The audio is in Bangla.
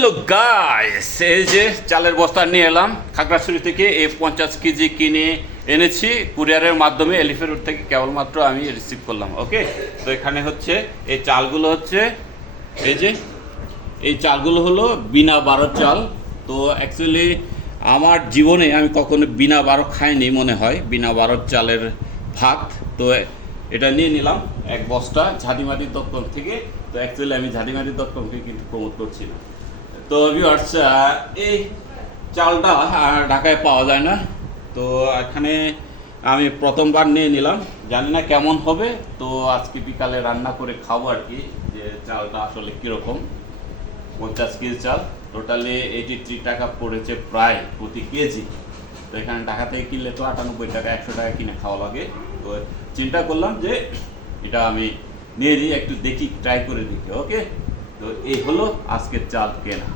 হ্যালো গাইস, এই যে চালের বস্তা নিয়ে এলাম খাগড়াছড়ি থেকে। এই 50 কেজি কিনে এনেছি কুরিয়ারের মাধ্যমে। এলিফেন্ট রোড থেকে কেবলমাত্র আমি রিসিভ করলাম। ওকে, তো এখানে হচ্ছে এই চালগুলো হচ্ছে এই যে এই চালগুলো হলো বিনা বারো চাল। তো অ্যাকচুয়ালি আমার জীবনে আমি কখনো বিনা বারো খাইনি মনে হয়, বিনা বারো চালের ভাত। তো এটা নিয়ে নিলাম এক বস্তা ঝাঁটিমাটি.com থেকে। তো অ্যাকচুয়ালি আমি ঝাঁটিমাটি.comকে কিন্তু প্রমোট করছি না। তো ভিউয়ার্স, এই চালটা ঢাকায় পাওয়া যায় না। তো এখানে আমি প্রথমবার নিয়ে নিলাম, জানি না কেমন হবে। তো আজকে বিকালে রান্না করে খাবো আর কি, যে চালটা আসলে কীরকম। 50 কেজি চাল, টোটালি 83 টাকা পড়েছে প্রায় প্রতি কেজি। তো এখানে ঢাকা থেকে কিনলে তো 98 টাকা 100 টাকা কিনে খাওয়া লাগে। তো চিন্তা করলাম যে এটা আমি নিয়ে নিই, একটু দেখি, ট্রাই করে দেখি। ওকে, তো এই হলো আজকের চাল কেনা।